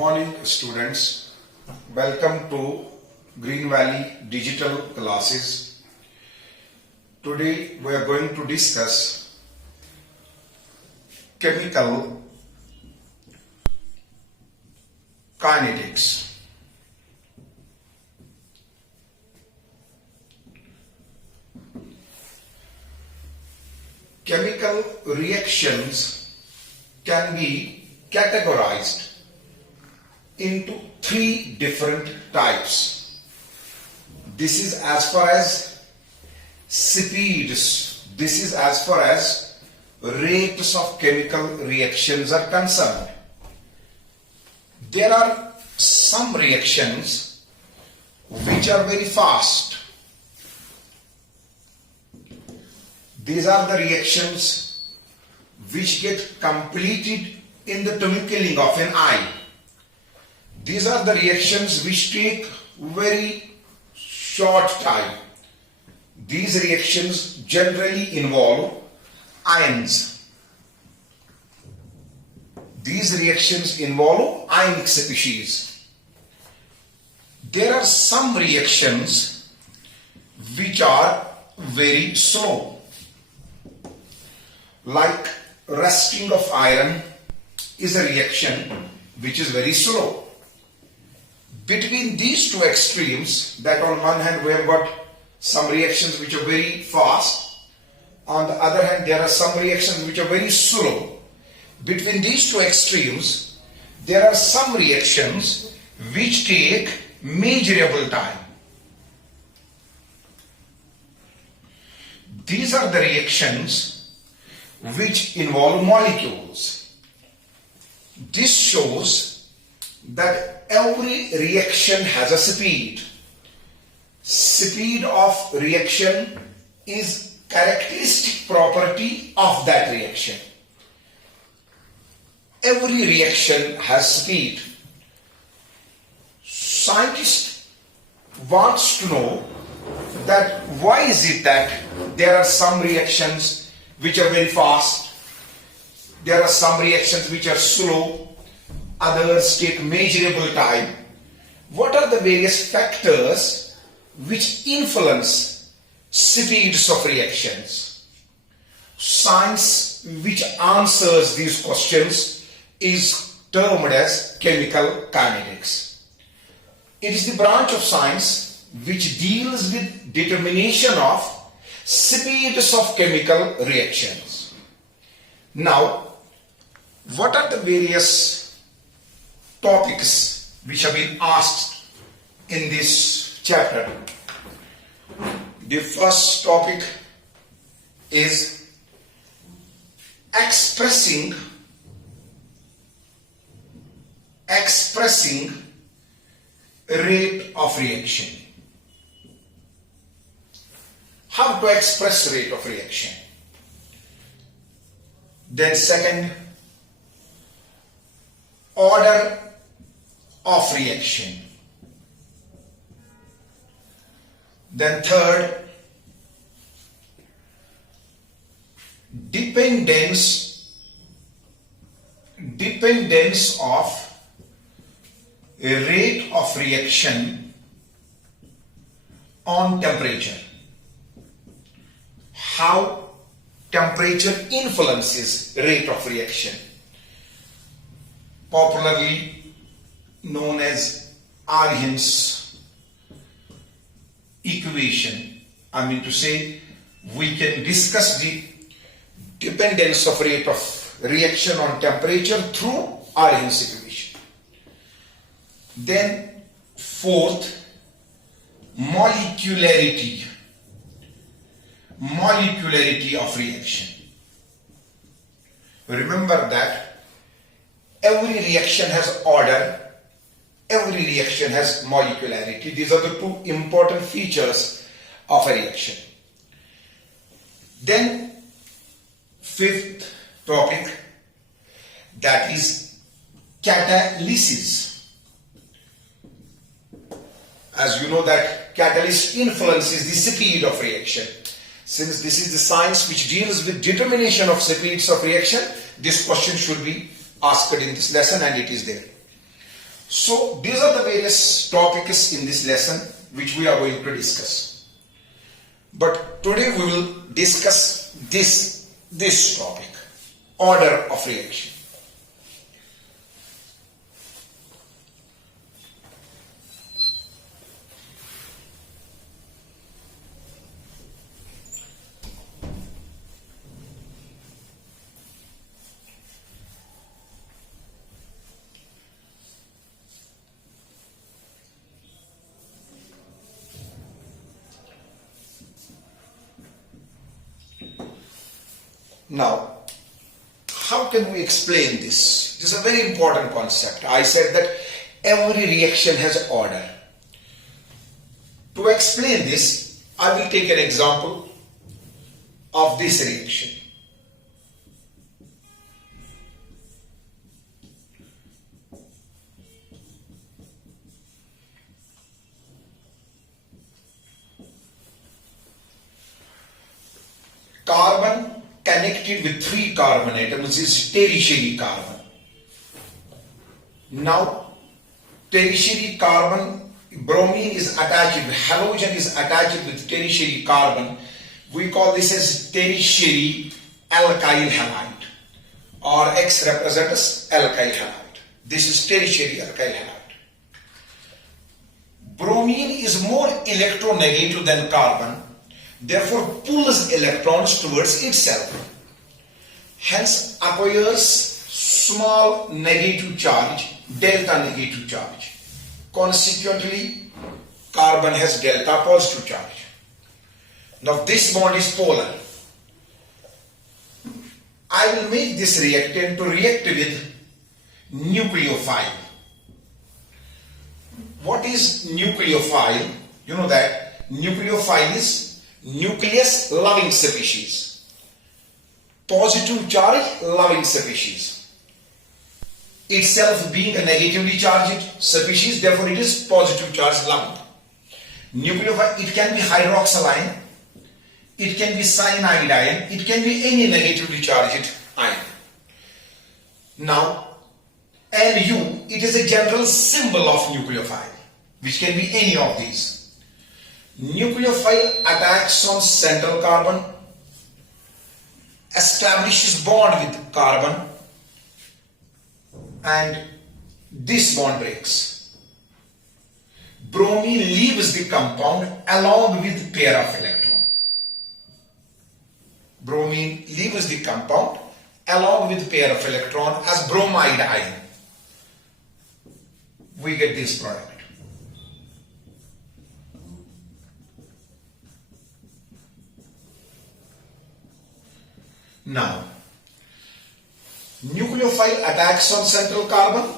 morning, students. Welcome to Green Valley Digital Classes. Today we are going to discuss chemical kinetics. Chemical reactions can be categorized into three different types. This is as far as speeds, this is as far as rates of chemical reactions are concerned. There are some reactions which are very fast. These are the reactions which get completed in the twinkling of an eye. These are the reactions which take very short time. These reactions generally involve ions. These reactions involve ionic species. There are some reactions which are very slow, like rusting of iron is a reaction which is very slow. Between these two extremes, that on one hand we have got some reactions which are very fast, on the other hand there are some reactions which are very slow. Between these two extremes, there are some reactions which take measurable time. These are the reactions which involve molecules. This shows that every reaction has a speed. Speed of reaction is characteristic property of that reaction. Every reaction has speed. Scientist wants to know that why is it that there are some reactions which are very fast, there are some reactions which are slow, others take measurable time. What are the various factors which influence speeds of reactions? Science which answers these questions is termed as chemical kinetics. It is the branch of science which deals with determination of speeds of chemical reactions. Now, what are the various topics which have been asked in this chapter? The first topic is expressing rate of reaction. How to express rate of reaction. Then second, order of reaction. Then third, dependence of a rate of reaction on temperature. How temperature influences rate of reaction, popularly known as Arrhenius equation. I mean to say, we can discuss the dependence of rate of reaction on temperature through Arrhenius equation. Then fourth, molecularity of reaction. Remember that every reaction has order, every reaction has molecularity. These are the two important features of a reaction. Then fifth topic, that is catalysis. As you know that catalyst influences the speed of reaction. Since this is the science which deals with determination of speeds of reaction, this question should be asked in this lesson, and it is there. So these are the various topics in this lesson which we are going to discuss. But today we will discuss this topic, order of reaction. Now, how can we explain this? This is a very important concept. I said that every reaction has order. To explain this, I will take an example of this reaction. Carbon connected with 3 carbon atoms is tertiary carbon. Now, tertiary carbon, bromine is attached, halogen is attached with tertiary carbon. We call this as tertiary alkyl halide, or X represents alkyl halide. This is tertiary alkyl halide. Bromine is more electronegative than carbon, therefore pulls electrons towards itself. Hence acquires small negative charge, delta negative charge. Consequently, carbon has delta positive charge. Now this bond is polar. I will make this reactant to react with nucleophile. What is nucleophile? You know that nucleophile is nucleus loving species, positive charge loving species, itself being a negatively charged species, therefore it is positive charge loving. Nucleophile, it can be hydroxyl ion, it can be cyanide ion, it can be any negatively charged ion. Now Nu, it is a general symbol of nucleophile, which can be any of these. Nucleophile attacks on central carbon, establishes bond with carbon, and this bond breaks. Bromine leaves the compound along with pair of electron. Bromine leaves the compound along with pair of electron as bromide ion. We get this product. Now, nucleophile attacks on central carbon,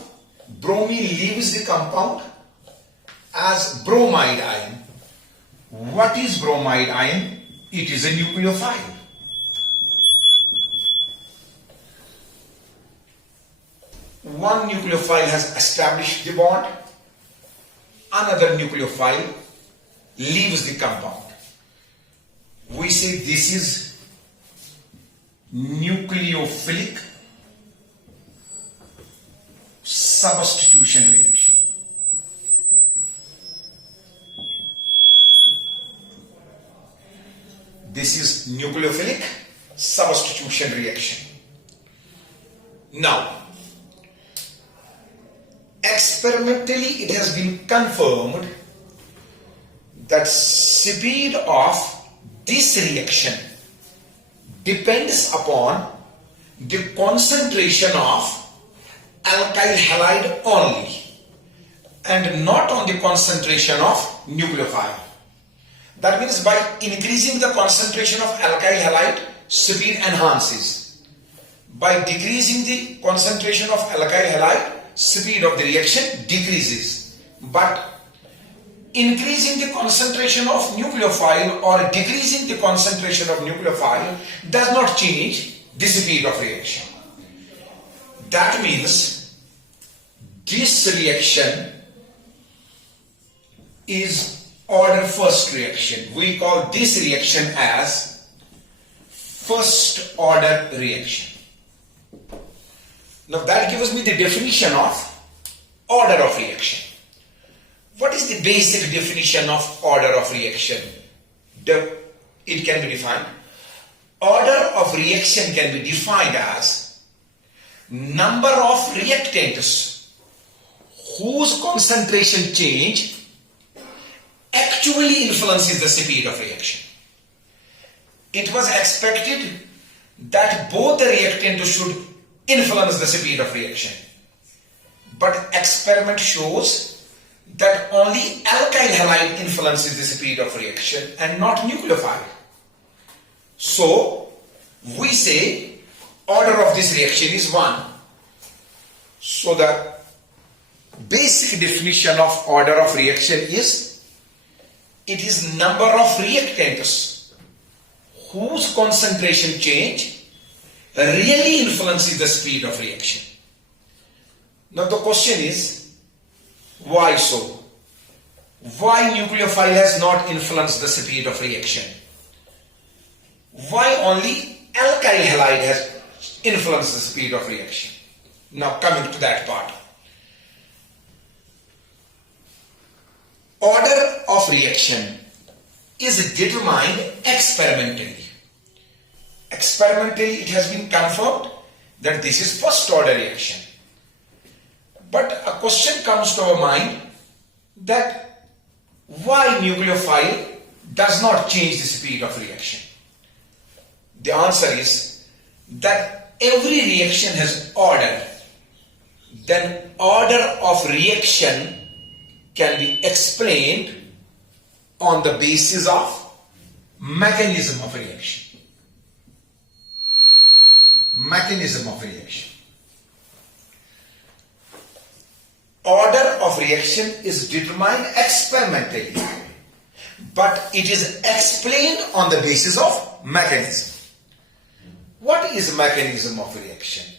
bromine leaves the compound as bromide ion. What is bromide ion? It is a nucleophile. One nucleophile has established the bond, another nucleophile leaves the compound. We say this is nucleophilic substitution reaction. This is nucleophilic substitution reaction. Now, experimentally it has been confirmed that speed of this reaction depends upon the concentration of alkyl halide only and not on the concentration of nucleophile. That means by increasing the concentration of alkyl halide, speed enhances. By decreasing the concentration of alkyl halide, speed of the reaction decreases. But increasing the concentration of nucleophile or decreasing the concentration of nucleophile does not change the speed of reaction. That means this reaction is order first reaction. We call this reaction as first order reaction. Now that gives me the definition of order of reaction. What is the basic definition of order of reaction? It can be defined. Order of reaction can be defined as number of reactants whose concentration change actually influences the speed of reaction. It was expected that both the reactants should influence the speed of reaction. But experiment shows that only alkyl halide influences the speed of reaction and not nucleophile. So we say order of this reaction is 1. So the basic definition of order of reaction is it is number of reactants whose concentration change really influences the speed of reaction. Now the question is, why so? Why nucleophile has not influenced the speed of reaction? Why only alkyl halide has influenced the speed of reaction? Now coming to that part. Order of reaction is determined experimentally. Experimentally it has been confirmed that this is first order reaction. But a question comes to our mind that why nucleophile does not change the speed of reaction? The answer is that every reaction has order. Then order of reaction can be explained on the basis of mechanism of reaction. Mechanism of reaction. Order of reaction is determined experimentally, but it is explained on the basis of mechanism. What is mechanism of reaction?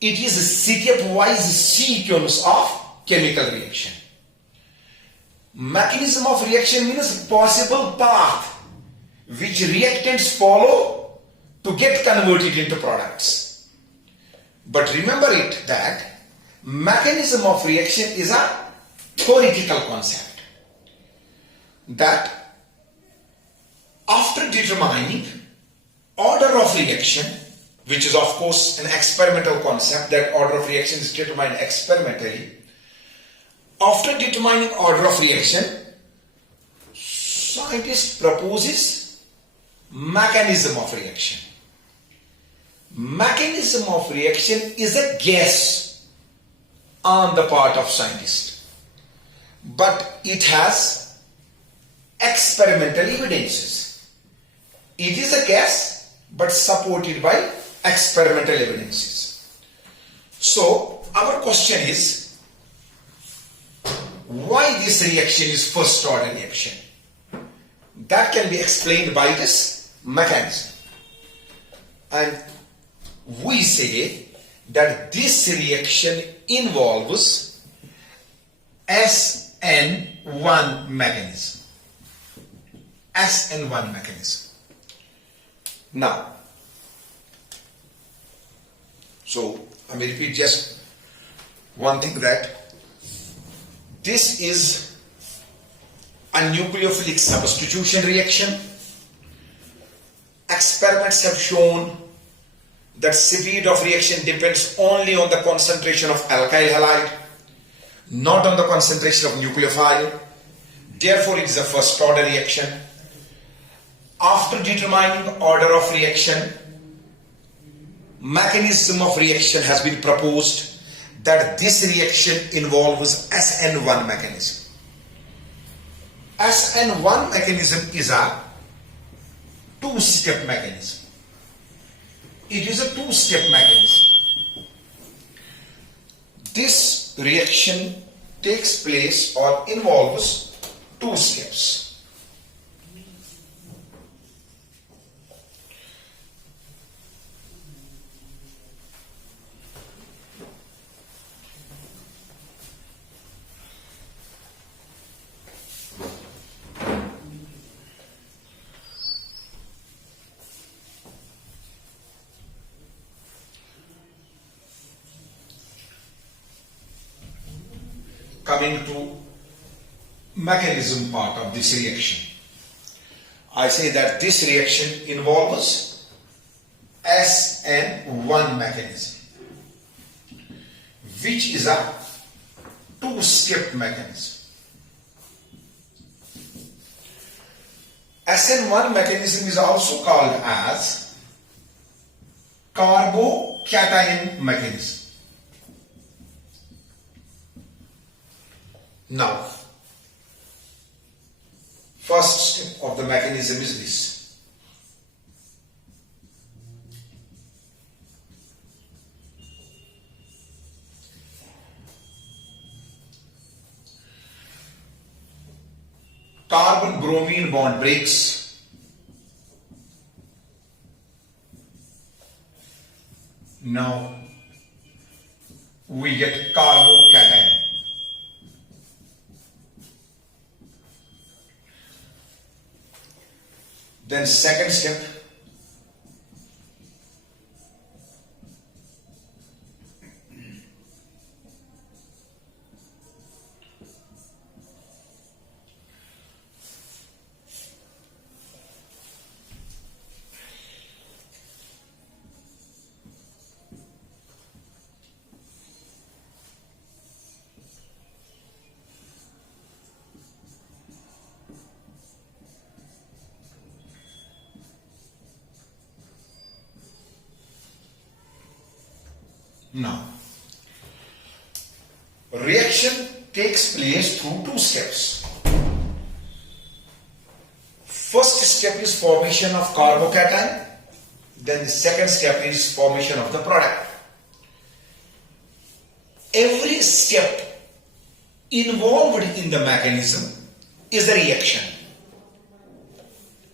It is a stepwise sequence of chemical reaction. Mechanism of reaction means possible path which reactants follow to get converted into products. But remember it that mechanism of reaction is a theoretical concept, that after determining order of reaction, which is of course an experimental concept, that order of reaction is determined experimentally. After determining order of reaction, scientist proposes mechanism of reaction. Mechanism of reaction is a guess on the part of scientist, but it has experimental evidences. It is a guess but supported by experimental evidences. So our question is, why this reaction is first order reaction? That can be explained by this mechanism. And we say that this reaction involves SN1 mechanism. SN1 mechanism. Now, so I may repeat just one thing, that this is a nucleophilic substitution reaction. Experiments have shown that speed of reaction depends only on the concentration of alkyl halide, not on the concentration of nucleophile. Therefore, it is a first order reaction. After determining order of reaction, mechanism of reaction has been proposed, that this reaction involves SN1 mechanism. SN1 mechanism is a two-step mechanism. It is a two-step mechanism. This reaction takes place or involves two steps. coming to mechanism part of this reaction. I say that this reaction involves SN1 mechanism, which is a two-step mechanism. SN1 mechanism is also called as carbocation mechanism. Now, first step of the mechanism is this. Carbon-bromine bond breaks. Now, we get carbocation. Then second step, now, reaction takes place through two steps. First step is formation of carbocation, then the second step is formation of the product. Every step involved in the mechanism is a reaction.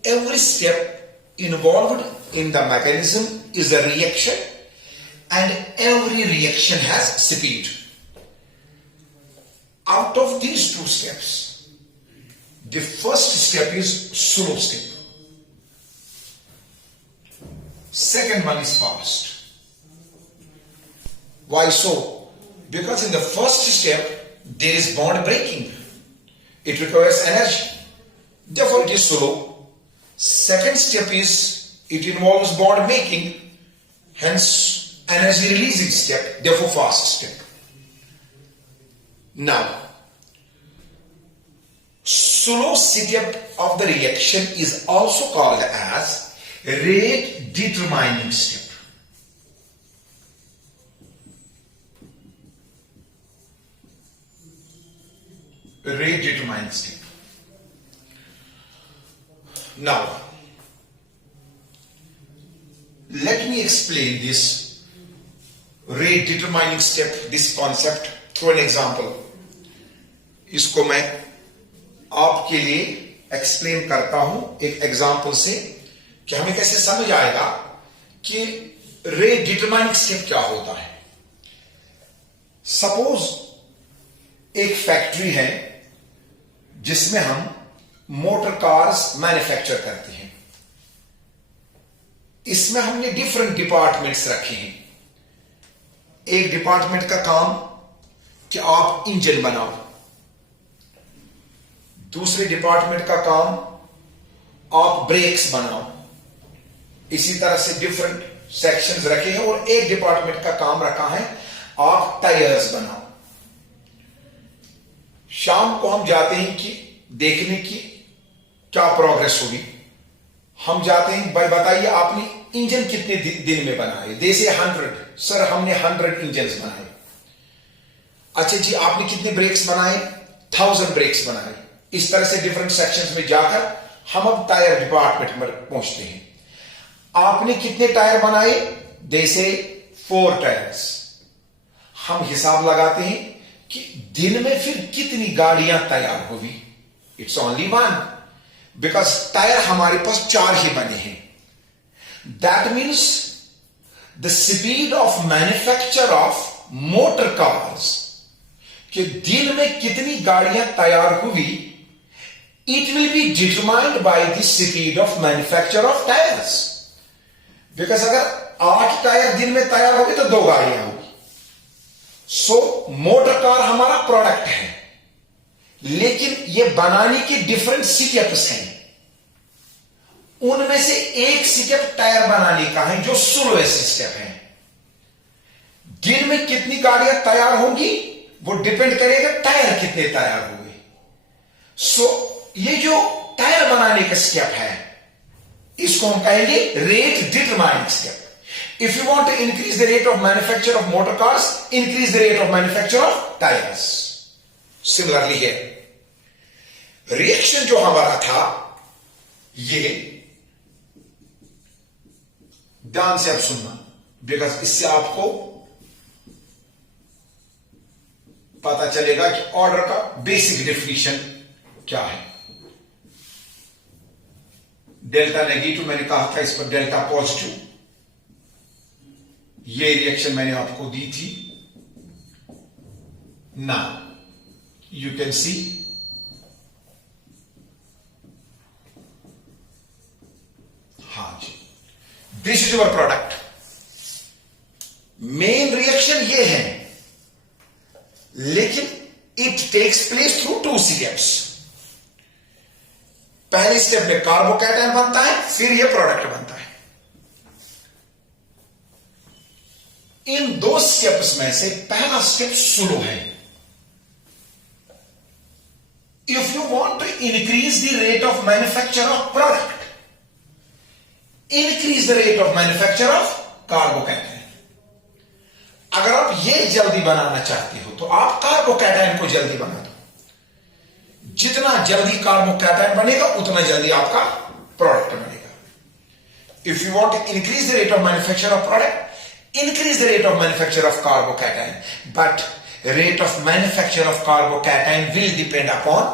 Every step involved in the mechanism is a reaction, and every reaction has speed. Out of these two steps, the first step is slow step. Second one is fast. Why so? Because in the first step, there is bond breaking. It requires energy. Therefore, it is slow. Second step is, it involves bond making. Hence, energy releasing step, therefore fast step. Now, slow step of the reaction is also called as rate determining step. Rate determining step. Now, let me explain this rate determining step, this concept through an example. इसको मैं आपके लिए explain करता हूं एक example से कि हमें कैसे समझ आएगा कि रेट डिटरमाइनिंग स्टेप क्या होता है. सपोज एक फैक्ट्री है जिसमें हम मोटर कार्स मैन्युफैक्चर करते हैं. इसमें हमने डिफरेंट डिपार्टमेंट्स रखे हैं. एक डिपार्टमेंट का काम कि आप इंजन बनाओ, दूसरे डिपार्टमेंट का काम आप ब्रेक्स बनाओ. इसी तरह से डिफरेंट सेक्शंस रखे हैं और एक डिपार्टमेंट का काम रखा है आप टायर्स बनाओ. शाम को हम जाते हैं कि देखने की क्या प्रोग्रेस होगी. हम जाते हैं, भाई बताइए आपने इंजन कितने दिन में बनाए. दे से 100. सर हमने 100 इंजन बनाए. अच्छा जी, आपने कितने ब्रेक्स बनाए. 1000 ब्रेक्स बनाए. इस तरह से डिफरेंट सेक्शंस में जाकर हम अब टायर डिपार्टमेंट में पहुंचते हैं. आपने कितने टायर बनाए. दे से 4 टायर्स. हम हिसाब लगाते हैं कि दिन में फिर कितनी गाड़ियां तैयार होगी. इट्स ओनली 1, बिकॉज टायर हमारे पास 4 ही बने हैं. That means the speed of manufacture of motor cars, कि दिन में कितनी गाड़ियां तैयार हुई, it will be determined by the speed of manufacture of tyres. Because अगर 8 टायर दिन में तैयार हो गए तो 2 गाड़ियां होगी. सो मोटर कार हमारा प्रोडक्ट है. लेकिन ये बनाने के डिफरेंट स्टेप्स हैं। उनमें से एक स्टेप टायर बनाने का है जो स्लोएस्ट स्टेप है। दिन में कितनी गाड़ियां तैयार होंगी वो डिपेंड करेगा टायर कितने तैयार होंगे। सो ये जो टायर बनाने का स्टेप है इसको हम कहेंगे rate determining step. If you want to increase the rate of manufacture of motor cars, increase the rate of manufacture of tires. Similarly here, reaction जो हमारा था ये ध्यान से आप सुनना, बिकॉज इससे आपको पता चलेगा कि ऑर्डर का बेसिक डेफिनेशन क्या है। डेल्टा नेगेटिव मैंने कहा था, इस पर डेल्टा पॉजिटिव। ये रिएक्शन मैंने आपको दी थी ना, यू कैन सी हां जी, this is your product. Main reaction ये है, लेकिन it takes place through two steps. पहले स्टेप में कार्बोकैटायन बनता है, फिर यह प्रोडक्ट बनता है। इन दो स्टेप्स में से पहला स्टेप स्लो है। If you want to increase the rate of manufacture of product, increase the rate of manufacture of carbocation. अगर आप ये जल्दी बनाना चाहते हो तो आप कार्बोकैटायन को जल्दी बना दो। जितना जल्दी कार्बोकैटायन बनेगा उतना जल्दी आपका प्रोडक्ट बनेगा। If you want to increase the rate of manufacture of product, increase the rate of manufacture of carbocation, but rate of manufacture of carbocation will depend upon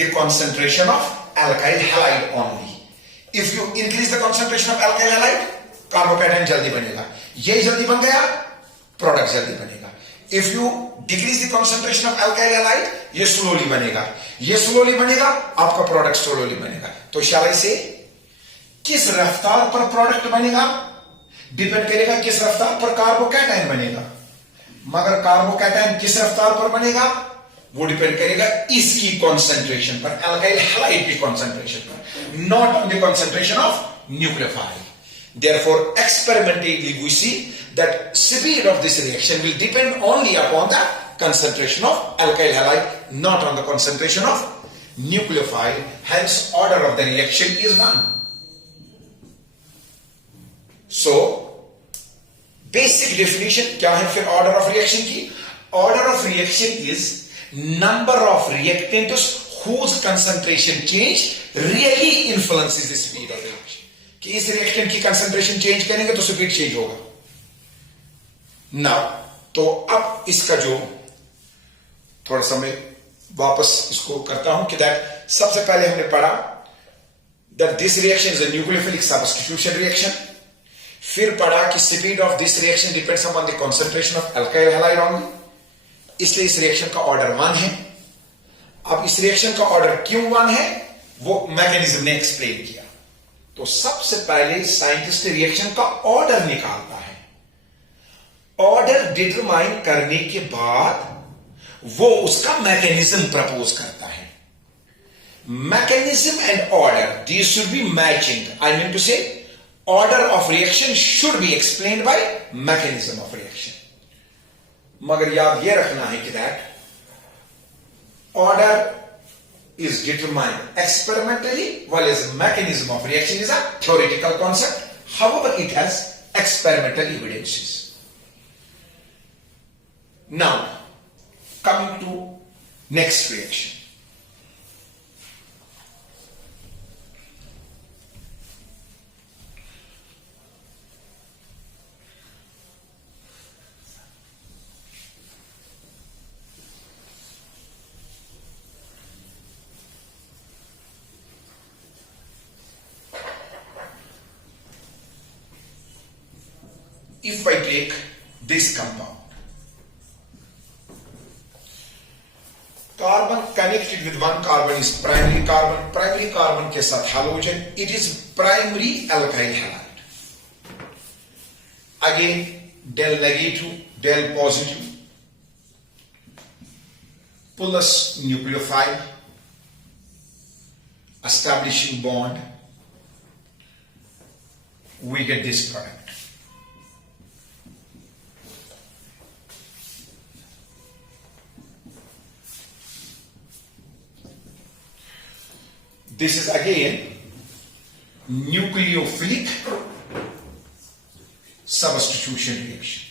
the concentration of alkyl halide only. If you increase the concentration of alkyl halide, carbocation jaldi banega, ye jaldi ban gaya, product jaldi banega. If you decrease the concentration of alkyl halide, ye slowly banega, ye slowly banega, aapka product slowly banega. तो shall I say किस रफ्तार पर product बनेगा depend करेगा किस रफ्तार पर carbocation बनेगा। मगर कार्बोकैटायन किस रफ्तार पर बनेगा वो डिपेंड करेगा इसकी कॉन्सेंट्रेशन पर, अल्काइल हैलाइड की कॉन्सेंट्रेशन पर, not on the concentration of nucleophile. Therefore experimentally we see that speed of this reaction will depend only upon the concentration of alkyl halide, not on the concentration of nucleophile. Hence, order of the reaction is 1. So, basic definition क्या है फिर order of reaction की? Order of reaction is number of reactants whose concentration change really influences the speed of reaction. कि इस reactant की concentration change करेंगे तो speed change होगा। Now, तो अब इसका जो थोड़ा सा मैं वापस इसको करता हूं कि दैट सबसे पहले हमने पढ़ा that this reaction is a nucleophilic substitution reaction. फिर पढ़ा कि speed of this reaction depends upon the concentration of alkyl halide only, इसलिए इस रिएक्शन का ऑर्डर 1 है। अब इस रिएक्शन का ऑर्डर क्यों 1 है वो मैकेनिज्म ने एक्सप्लेन किया। तो सबसे पहले साइंटिस्ट रिएक्शन का ऑर्डर निकालता है। ऑर्डर डिटरमाइन करने के बाद वो उसका मैकेनिज्म प्रपोज करता है। Mechanism and order these should be matching. I mean to say order of reaction should be explained by mechanism of reaction. मगर याद ये रखना है कि that order is determined experimentally, while as mechanism of reaction is a theoretical concept. However, it has experimental evidences. Now, coming to next reaction. If I take this compound, carbon connected with one carbon is primary carbon. Primary carbon के साथ halogen, it is primary alkyl halide. Again, del negative, del positive. plus nucleophile, establishing bond, we get this product. This is again nucleophilic substitution reaction.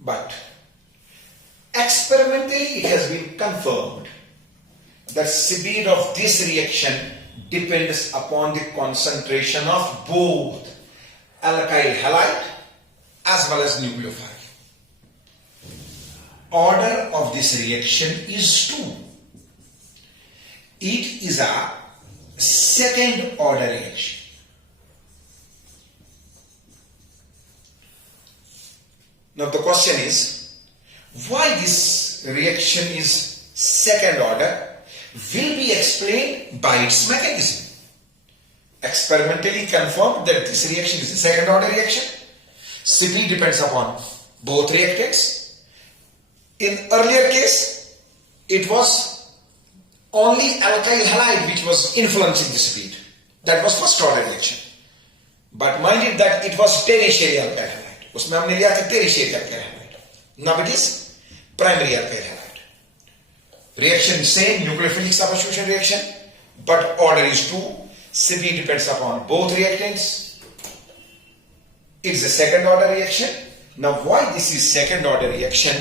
But experimentally it has been confirmed that speed of this reaction depends upon the concentration of both alkyl halide as well as nucleophile. Order of this reaction is 2. It is a second order reaction. Now the question is, why this reaction is second order will be explained by its mechanism. Experimentally confirmed that this reaction is a second order reaction. Speed depends upon both reactants. In earlier case, it was only alkyl halide which was influencing the speed. That was first order reaction. But mind it that it was tertiary alkyl halide. उसमें हमने लिया था tertiary alkyl halide. Now it is primary alkyl halide. Reaction same, nucleophilic substitution reaction, but order is 2. Speed depends upon both reactants. It's a second order reaction. Now why this is second order reaction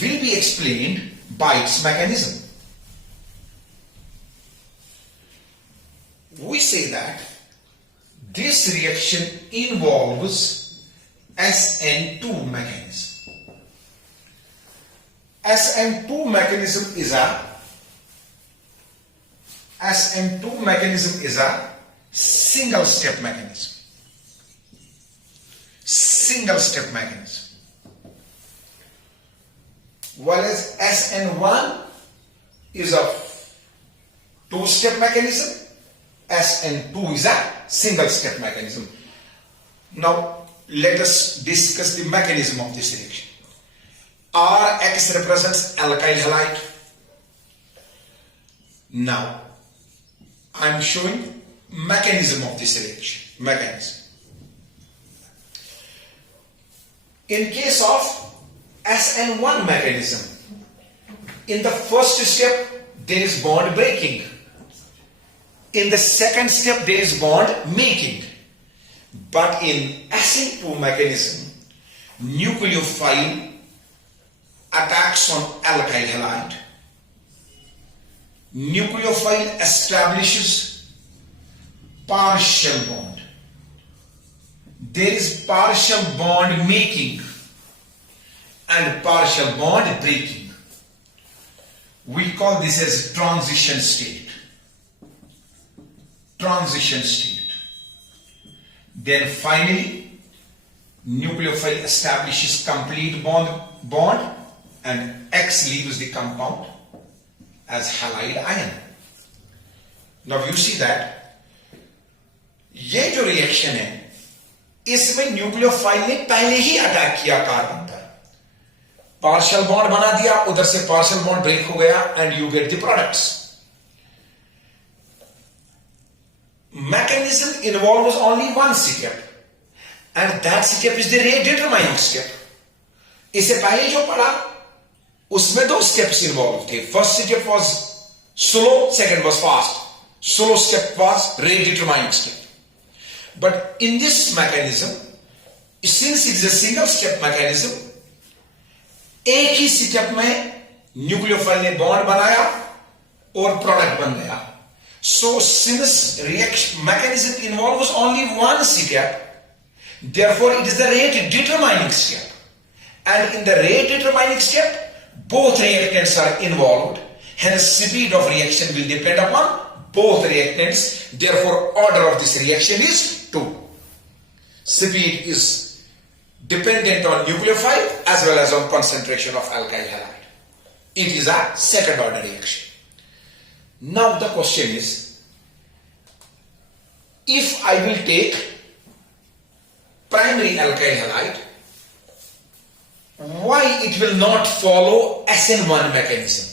will be explained by its mechanism. We say that this reaction involves SN2 mechanism. SN2 mechanism is a single step mechanism. Single step mechanism. Whereas SN1 is a two-step mechanism, SN2 is a single-step mechanism. Now, let us discuss the mechanism of this reaction. Rx represents alkyl halide. Now, I am showing mechanism of this reaction. Mechanism. In case of SN1 mechanism, in the first step there is bond breaking. In the second step there is bond making. But in SN2 mechanism, nucleophile attacks on alkyl halide. Nucleophile establishes partial bond. There is partial bond making and partial bond breaking. We call this as transition state. Transition state. Then finally, nucleophile establishes complete bond and X leaves the compound as halide ion. Now you see that ये जो reaction है इसमें nucleophile ने पहले ही attack किया carbon पर, partial bond बना दिया, उधर से पार्शियल बॉन्ड ब्रेक हो गया and you get the products. Mechanism involves only one step and that step is the rate determining step. इससे पहले जो पढ़ा उसमें दो steps involved थे. First step was slow, second was fast. Slow step was rate determining step. But in this mechanism, since it is a single step mechanism, एक ही step में nucleophile ने बॉन्ड बनाया और प्रोडक्ट बन गया. So since reaction mechanism involves only one step, therefore it is the rate determining step. And in the rate determining step, both reactants are involved. Hence speed of reaction will depend upon both reactants. Therefore order of this reaction is 2. Speed is dependent on nucleophile as well as on concentration of alkyl halide. It is a second order reaction. Now the question is, if I will take primary alkyl halide why it will not follow SN1 mechanism?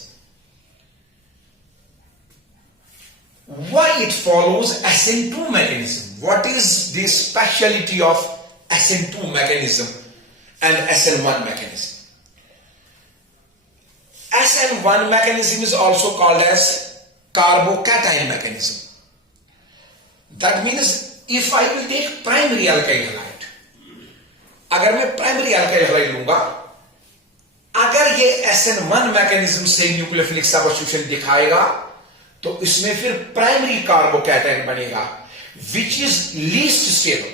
Why it follows SN2 mechanism? What is the speciality of SN2 mechanism and SN1 mechanism? SN1 mechanism is also called as carbocation mechanism. That means if I will take primary alkyl halide, अगर मैं primary alkyl halide लूंगा, अगर ये SN1 mechanism से nucleophilic substitution दिखाएगा तो इसमें फिर प्राइमरी कार्बोकैटायन बनेगा which is least stable.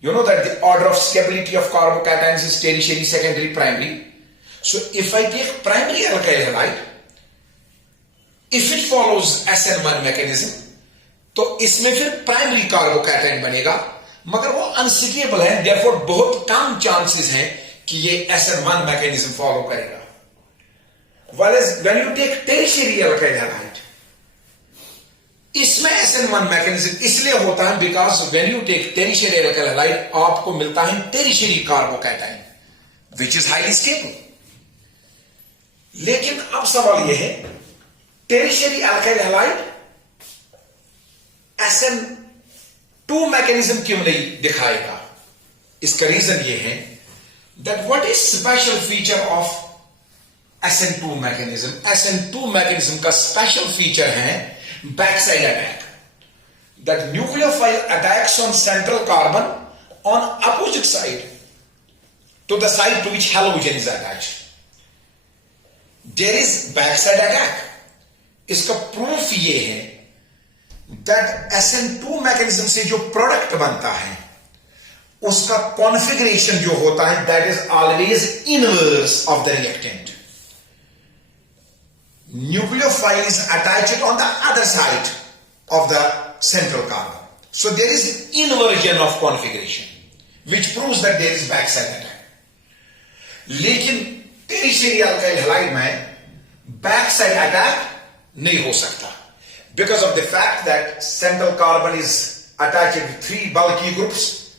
You know that the order of stability of carbocations is tertiary, secondary, primary. So if I take primary alkyl halide, if it follows SN1 mechanism, तो इसमें फिर primary carbocation बनेगा, मगर वो unstable है, therefore बहुत कम chances हैं कि ये SN1 मैकेनिज्म फॉलो करेगा. Whereas when you take tertiary alkyl halide, इसमें SN1 मैकेनिज्म इसलिए होता है because when you take tertiary alkyl halide आपको मिलता है tertiary carbocation which is highly stable. लेकिन अब सवाल यह है, tertiary alkyl halide SN2 mechanism क्यों नहीं दिखाएगा? इसका रीजन ये है that what is special feature of SN2 mechanism? SN2 mechanism का स्पेशल फीचर है backside attack. That nucleophile attacks on central carbon on opposite side to the side to which halogen is attached. There is backside attack. इसका proof ये है that SN2 mechanism से जो product बनता है उसका कॉन्फ़िगरेशन जो होता है that is always inverse of the reactant. Nucleophile is attached on the other side of the central carbon. So there is inversion of configuration which proves that there is backside attack. लेकिन tertiary alkyl halide में backside attack नहीं हो सकता because of the fact that central carbon is attached with three bulky groups.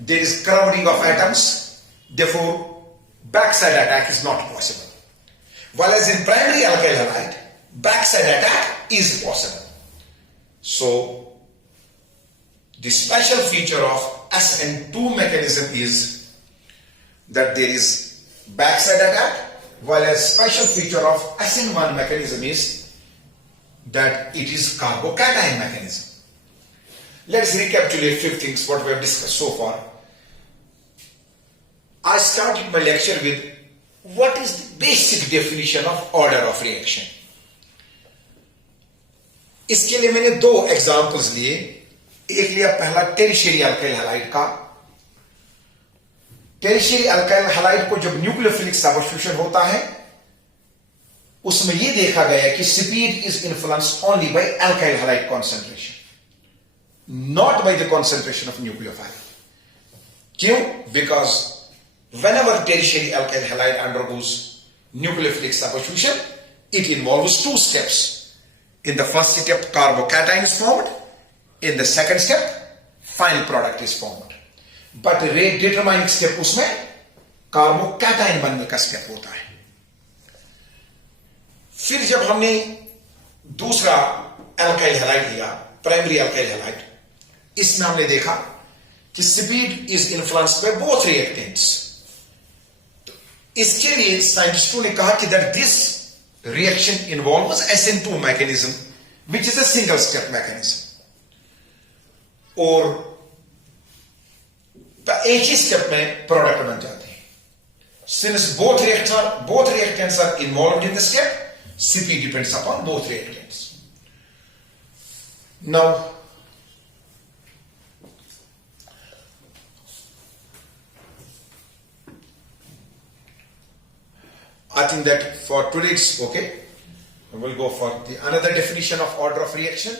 There is crowding of atoms, therefore backside attack is not possible. Whereas in primary alkyl halide, backside attack is possible. So the special feature of SN2 mechanism is that there is backside attack, whereas special feature of SN1 mechanism is that it is carbocation mechanism. Let's recapitulate few things what we have discussed so far. I started my lecture with what is the basic definition of order of reaction. इसके लिए मैंने दो examples लिए. एक लिया पहला टेरिशियरी alkyl halide का. टेरिशियरी alkyl halide को जब न्यूक्लियोफिलिक सब्स्टिट्यूशन होता है उसमें यह देखा गया कि speed is influenced only by alkyl halide concentration, not by the concentration of nucleophile. क्यों? Because whenever tertiary alkyl halide undergoes nucleophilic substitution, it involves two steps. In the first step, carbocation is formed. In the second step, final product is formed. But rate determining step उसमें carbocation बनने का step होता है. फिर जब हमने दूसरा alkyl halide लिया, primary alkyl halide, इसमें हमने देखा कि speed is influenced by both reactants. इसके लिए साइंटिस्टों ने कहा कि that this reaction involves SN2 mechanism which is a single step mechanism, और एक ही स्टेप में प्रोडक्ट बन जाते हैं. Since both reactants are involved in the step, Cp depends upon both reactants. Now I think that for today it's okay. We will go for the another definition of order of reaction.